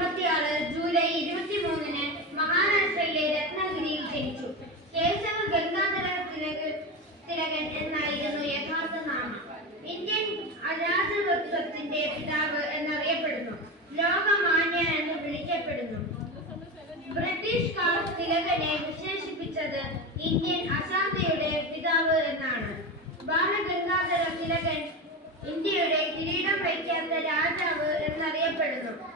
അമ്പത്തി ആറ് ജൂലൈ ഇരുപത്തി മൂന്നിന് മഹാരാഷ്ട്രയിലെ രത്നഗിരിയിൽ ജനിച്ചു. കേശവ ഗംഗാധര തിലക് തിലകൻ എന്നായിരുന്നു യഥാർത്ഥ നാമം. ഇന്ത്യൻ അരാജകത്വത്തിന്റെ പിതാവ് എന്നറിയപ്പെടുന്നു. ലോകമാന്യ എന്ന് വിളിക്കപ്പെടുന്നു. ബ്രിട്ടീഷ് കാർ തിലകനെ വിശേഷിപ്പിച്ചത് ഇന്ത്യൻ അശാന്തിയുടെ പിതാവ് എന്നാണ്. ബാലഗംഗാധര തിലകൻ ഇന്ത്യയുടെ കിരീടം വയ്ക്കാത്ത രാജാവ് എന്നറിയപ്പെടുന്നു.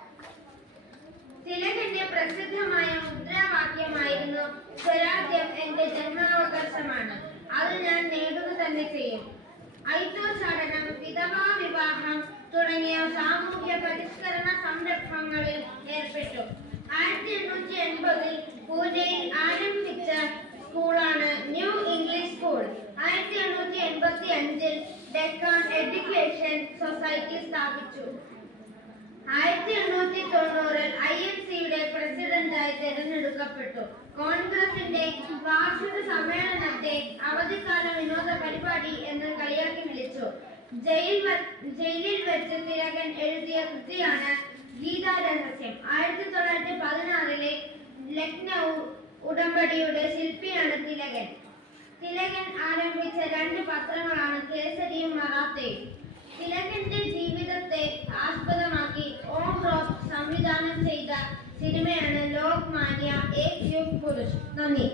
സ്വരാജ്യം എന്റെ ജന്മാവകാശമാണ് അത് ഞാൻ നേടുക തന്നെ ചെയ്യും. ഐത്തോച്ചാടനം വിധവാ വിവാഹം തുടങ്ങിയ സാമൂഹ്യ പരിഷ്കരണ സംരംഭങ്ങളിൽ ഏർപ്പെട്ടു. ആയിരത്തി എണ്ണൂറ്റി എൺപതിൽ പൂനെയിൽ ആരംഭിച്ച സ്കൂളാണ് ന്യൂ ഇംഗ്ലീഷ് സ്കൂൾ. ആയിരത്തി എണ്ണൂറ്റി എൺപത്തി അഞ്ചിൽ ഡെക്കാൻ എഡ്യൂക്കേഷൻ സൊസൈറ്റി സ്ഥാപിച്ചു. ആയിരത്തി എണ്ണൂറ്റി തൊണ്ണൂറിൽ ഐ എൻ സിയുടെ പ്രസിഡന്റായി തിരഞ്ഞെടുക്കപ്പെട്ടു കോൺഗ്രസിന്റെ വാർഷിക സമ്മേളനത്തെ അവധിക്കാല വിനോദ പരിപാടി എന്ന് കളിയാക്കി വിളിച്ചു. ജയിൽ ജയിലിൽ വെച്ച് തിലകൻ എഴുതിയ കൃതിയാണ് ഗീതാ രഹസ്യം. ആയിരത്തി തൊള്ളായിരത്തി പതിനാറിലെ ലക്നൗ ഉടമ്പടിയുടെ ശില്പിയാണ് തിലകൻ. തിലകൻ ആരംഭിച്ച രണ്ട് പത്രങ്ങളാണ് കേസരിയും മറാത്തയും. തിലകന്റെ ജീവിതത്തെ ആസ്പദമാക്കി ഓം റോക്ക് സംവിധാനം ചെയ്ത സിനിമയാണ് ലോക് 或者是那你